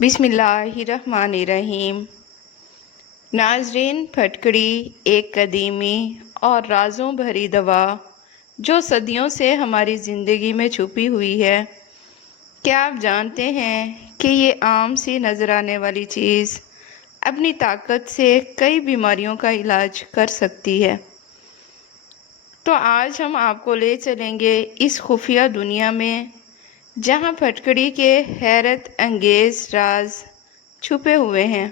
بسم اللہ الرحمن الرحیم۔ ناظرین، پھٹکڑی ایک قدیمی اور رازوں بھری دوا جو صدیوں سے ہماری زندگی میں چھپی ہوئی ہے۔ کیا آپ جانتے ہیں کہ یہ عام سی نظر آنے والی چیز اپنی طاقت سے کئی بیماریوں کا علاج کر سکتی ہے؟ تو آج ہم آپ کو لے چلیں گے اس خفیہ دنیا میں جہاں پھٹکڑی کے حیرت انگیز راز چھپے ہوئے ہیں۔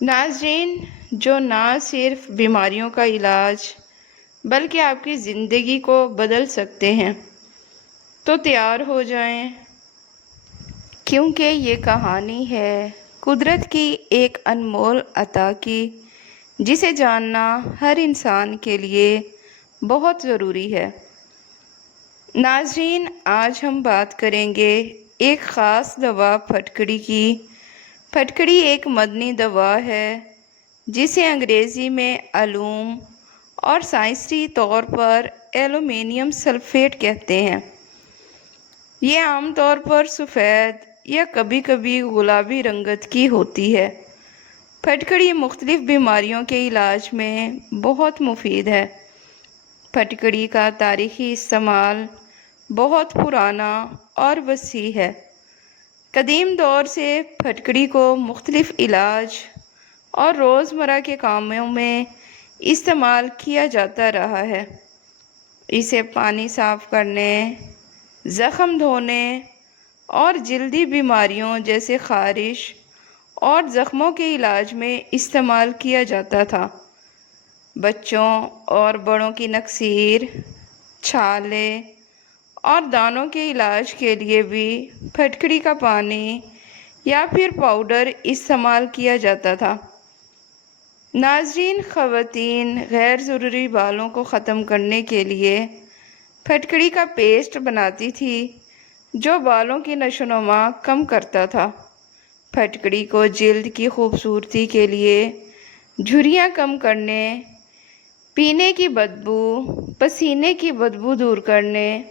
ناظرین، جو نہ صرف بیماریوں کا علاج بلکہ آپ کی زندگی کو بدل سکتے ہیں۔ تو تیار ہو جائیں، کیونکہ یہ کہانی ہے قدرت کی ایک انمول عطا کی جسے جاننا ہر انسان کے لیے بہت ضروری ہے۔ ناظرین، آج ہم بات کریں گے ایک خاص دوا پھٹکڑی کی۔ پھٹکڑی ایک مدنی دوا ہے جسے انگریزی میں علوم اور سائنسی طور پر ایلومینیم سلفیٹ کہتے ہیں۔ یہ عام طور پر سفید یا کبھی کبھی گلابی رنگت کی ہوتی ہے۔ پھٹکڑی مختلف بیماریوں کے علاج میں بہت مفید ہے۔ پھٹکڑی کا تاریخی استعمال بہت پرانا اور وسیع ہے۔ قدیم دور سے پھٹکڑی کو مختلف علاج اور روزمرہ کے کاموں میں استعمال کیا جاتا رہا ہے۔ اسے پانی صاف کرنے، زخم دھونے اور جلدی بیماریوں جیسے خارش اور زخموں کے علاج میں استعمال کیا جاتا تھا۔ بچوں اور بڑوں کی نکسیر، چھالے اور دانوں کے علاج کے لیے بھی پھٹکڑی کا پانی یا پھر پاؤڈر استعمال کیا جاتا تھا۔ ناظرین، خواتین غیر ضروری بالوں کو ختم کرنے کے لیے پھٹکڑی کا پیسٹ بناتی تھی جو بالوں کی نشو و نما کم کرتا تھا۔ پھٹکڑی کو جلد کی خوبصورتی کے لیے جھریاں کم کرنے، پینے کی بدبو، پسینے کی بدبو دور کرنے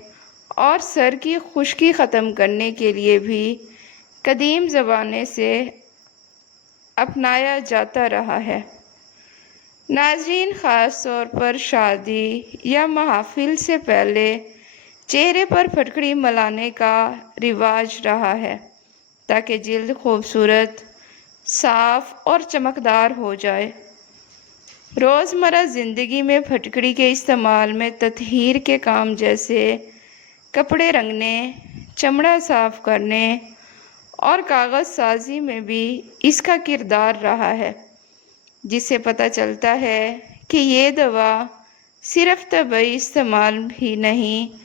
اور سر کی خشکی ختم کرنے کے لیے بھی قدیم زمانے سے اپنایا جاتا رہا ہے۔ ناظرین، خاص طور پر شادی یا محافل سے پہلے چہرے پر پھٹکڑی ملانے کا رواج رہا ہے تاکہ جلد خوبصورت، صاف اور چمکدار ہو جائے۔ روزمرہ زندگی میں پھٹکڑی کے استعمال میں تطہیر کے کام جیسے کپڑے رنگنے، چمڑا صاف کرنے اور کاغذ سازی میں بھی اس کا کردار رہا ہے، جس سے پتہ چلتا ہے کہ یہ دوا صرف طبی استعمال ہی نہیں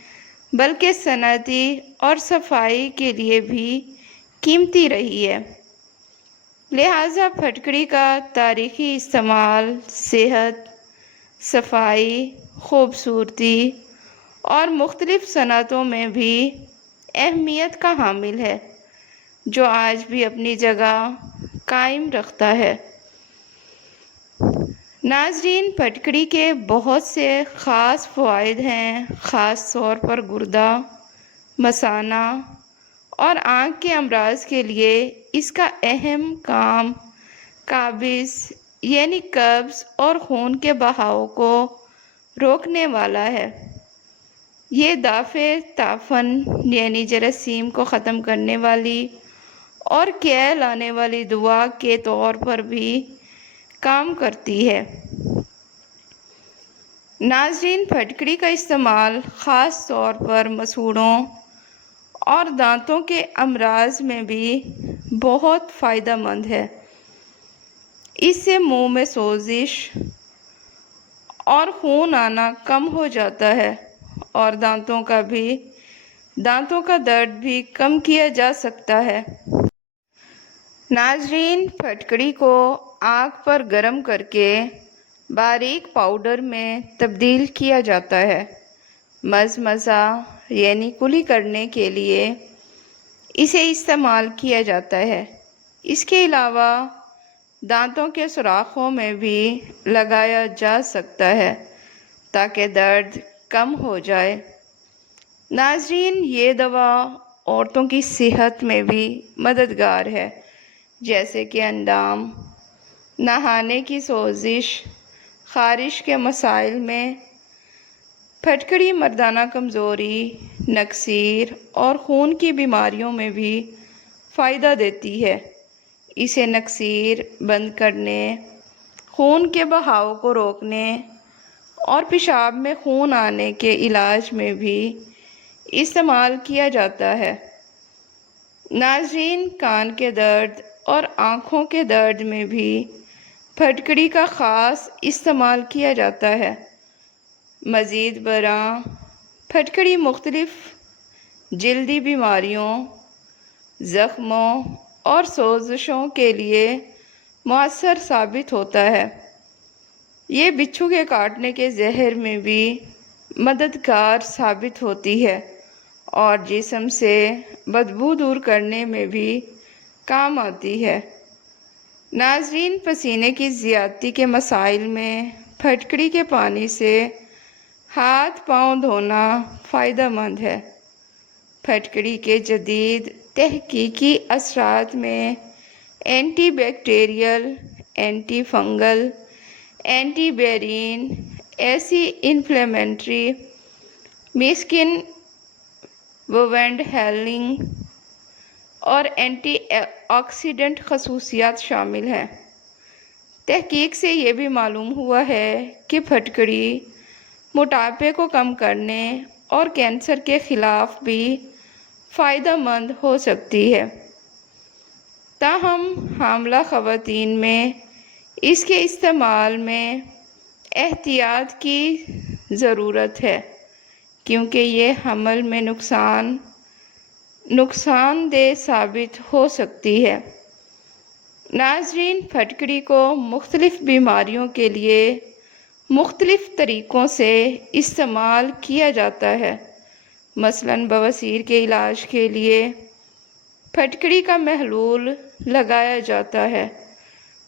بلکہ صنعتی اور صفائی کے لیے بھی قیمتی رہی ہے۔ لہٰذا پھٹکڑی کا تاریخی استعمال صحت، صفائی، خوبصورتی اور مختلف صنعتوں میں بھی اہمیت کا حامل ہے، جو آج بھی اپنی جگہ قائم رکھتا ہے۔ ناظرین، پھٹکڑی کے بہت سے خاص فوائد ہیں، خاص طور پر گردہ، مثانہ اور آنکھ کے امراض کے لیے اس کا اہم کام قابض یعنی قبض اور خون کے بہاؤ کو روکنے والا ہے۔ یہ دافع تعفن یعنی جراثیم کو ختم کرنے والی اور قے لانے والی دوا کے طور پر بھی کام کرتی ہے۔ ناظرین، پھٹکڑی کا استعمال خاص طور پر مسوڑھوں اور دانتوں کے امراض میں بھی بہت فائدہ مند ہے۔ اس سے منہ میں سوزش اور خون آنا کم ہو جاتا ہے اور دانتوں کا درد بھی کم کیا جا سکتا ہے۔ ناظرین، پھٹکڑی کو آگ پر گرم کر کے باریک پاؤڈر میں تبدیل کیا جاتا ہے۔ مزمزہ یعنی کلی کرنے کے لیے اسے استعمال کیا جاتا ہے۔ اس کے علاوہ دانتوں کے سوراخوں میں بھی لگایا جا سکتا ہے تاکہ درد کم ہو جائے۔ ناظرین، یہ دوا عورتوں کی صحت میں بھی مددگار ہے، جیسے کہ اندام، نہانے کی سوزش، خارش کے مسائل میں پھٹکڑی مردانہ کمزوری، نکسیر اور خون کی بیماریوں میں بھی فائدہ دیتی ہے۔ اسے نکسیر بند کرنے، خون کے بہاؤ کو روکنے اور پیشاب میں خون آنے کے علاج میں بھی استعمال کیا جاتا ہے۔ ناظرین، کان کے درد اور آنکھوں کے درد میں بھی پھٹکڑی کا خاص استعمال کیا جاتا ہے۔ مزید برآں، پھٹکڑی مختلف جلدی بیماریوں، زخموں اور سوزشوں کے لیے مؤثر ثابت ہوتا ہے۔ یہ بچھو کے کاٹنے کے زہر میں بھی مددگار ثابت ہوتی ہے اور جسم سے بدبو دور کرنے میں بھی کام آتی ہے۔ ناظرین، پسینے کی زیادتی کے مسائل میں پھٹکڑی کے پانی سے ہاتھ پاؤں دھونا فائدہ مند ہے۔ پھٹکڑی کے جدید تحقیقی اثرات میں antibacterial, antifungal, antiviral, anti-inflammatory, مسکن وونڈ ہیلنگ اور اینٹی آکسیڈنٹ خصوصیات شامل ہیں۔ تحقیق سے یہ بھی معلوم ہوا ہے کہ پھٹکڑی موٹاپے کو کم کرنے اور کینسر کے خلاف بھی فائدہ مند ہو سکتی ہے۔ تاہم حاملہ خواتین میں اس کے استعمال میں احتیاط کی ضرورت ہے، کیونکہ یہ حمل میں نقصان دہ ثابت ہو سکتی ہے۔ ناظرین، پھٹکڑی کو مختلف بیماریوں کے لیے مختلف طریقوں سے استعمال کیا جاتا ہے۔ مثلاً بواسیر کے علاج کے لیے پھٹکڑی کا محلول لگایا جاتا ہے۔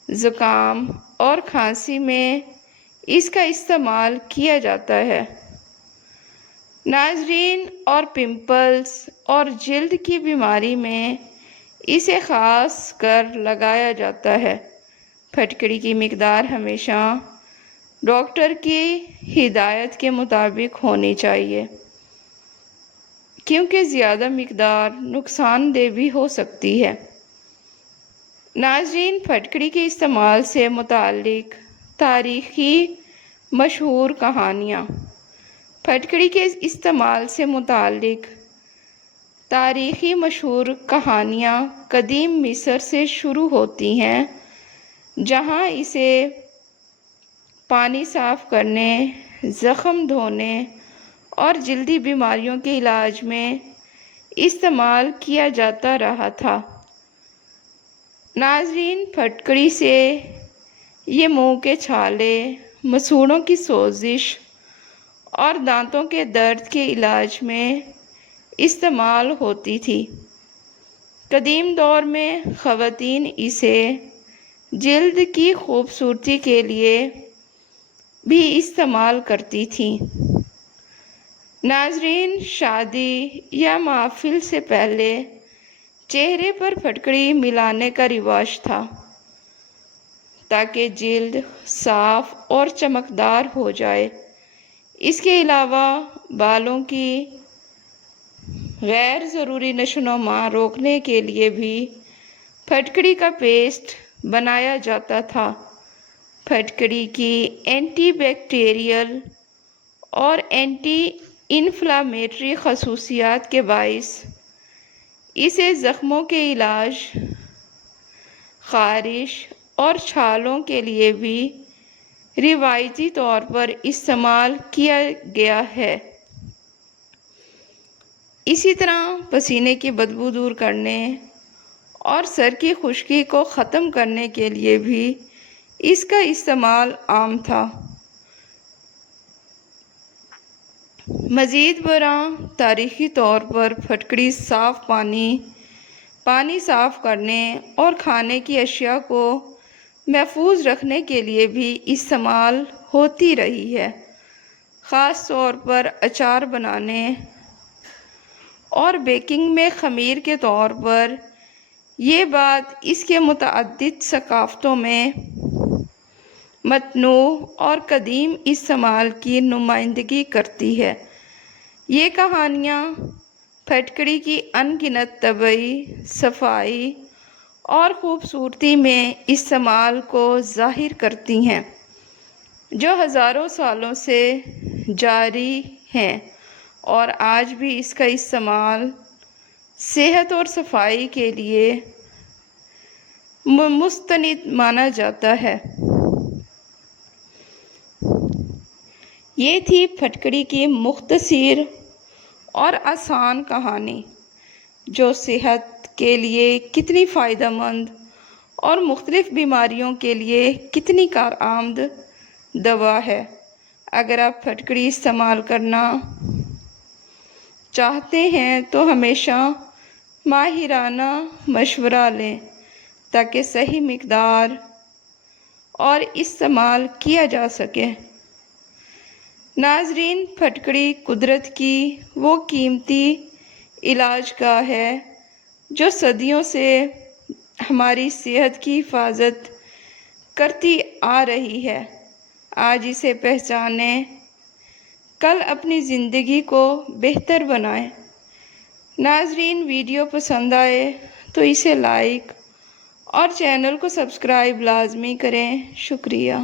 زکام اور کھانسی میں اس کا استعمال کیا جاتا ہے۔ ناظرین، اور پمپلز اور جلد کی بیماری میں اسے خاص کر لگایا جاتا ہے۔ پھٹکڑی کی مقدار ہمیشہ ڈاکٹر کی ہدایت کے مطابق ہونی چاہیے، کیونکہ زیادہ مقدار نقصان دہ بھی ہو سکتی ہے۔ ناظرین، پھٹکڑی کے استعمال سے متعلق تاریخی مشہور کہانیاں۔ پھٹکڑی کے استعمال سے متعلق تاریخی مشہور کہانیاں قدیم مصر سے شروع ہوتی ہیں، جہاں اسے پانی صاف کرنے، زخم دھونے اور جلدی بیماریوں کے علاج میں استعمال کیا جاتا رہا تھا۔ ناظرین، پھٹکڑی سے یہ منہ کے چھالے، مسوڑھوں کی سوزش اور دانتوں کے درد کے علاج میں استعمال ہوتی تھی۔ قدیم دور میں خواتین اسے جلد کی خوبصورتی کے لیے بھی استعمال کرتی تھیں۔ ناظرین، شادی یا محفل سے پہلے چہرے پر پھٹکڑی ملانے کا رواج تھا تاکہ جلد صاف اور چمکدار ہو جائے۔ اس کے علاوہ بالوں کی غیر ضروری نشو و نما روکنے کے لیے بھی پھٹکڑی کا پیسٹ بنایا جاتا تھا۔ پھٹکڑی کی اینٹی بیکٹیریل اور اینٹی انفلامیٹری خصوصیات کے باعث اسے زخموں کے علاج، خارش اور چھالوں کے لیے بھی روایتی طور پر استعمال کیا گیا ہے۔ اسی طرح پسینے کی بدبو دور کرنے اور سر کی خشکی کو ختم کرنے کے لیے بھی اس کا استعمال عام تھا۔ مزید برآں، تاریخی طور پر پھٹکڑی صاف پانی صاف کرنے اور کھانے کی اشیاء کو محفوظ رکھنے کے لیے بھی استعمال ہوتی رہی ہے، خاص طور پر اچار بنانے اور بیکنگ میں خمیر کے طور پر، یہ بات اس کے متعدد ثقافتوں میں متنوع اور قدیم استعمال کی نمائندگی کرتی ہے۔ یہ کہانیاں پھٹکڑی کی ان گنت طبعی صفائی اور خوبصورتی میں استعمال کو ظاہر کرتی ہیں، جو ہزاروں سالوں سے جاری ہیں اور آج بھی اس کا استعمال صحت اور صفائی کے لیے مستند مانا جاتا ہے۔ یہ تھی پھٹکڑی کی مختصر اور آسان کہانی، جو صحت کے لیے کتنی فائدہ مند اور مختلف بیماریوں کے لیے کتنی کارآمد دوا ہے۔ اگر آپ پھٹکڑی استعمال کرنا چاہتے ہیں تو ہمیشہ ماہرانہ مشورہ لیں تاکہ صحیح مقدار اور استعمال کیا جا سکے۔ ناظرین، پھٹکڑی قدرت کی وہ قیمتی علاج گاہ ہے جو صدیوں سے ہماری صحت کی حفاظت کرتی آ رہی ہے۔ آج اسے پہچانیں، کل اپنی زندگی کو بہتر بنائیں۔ ناظرین، ویڈیو پسند آئے تو اسے لائک اور چینل کو سبسکرائب لازمی کریں۔ شکریہ۔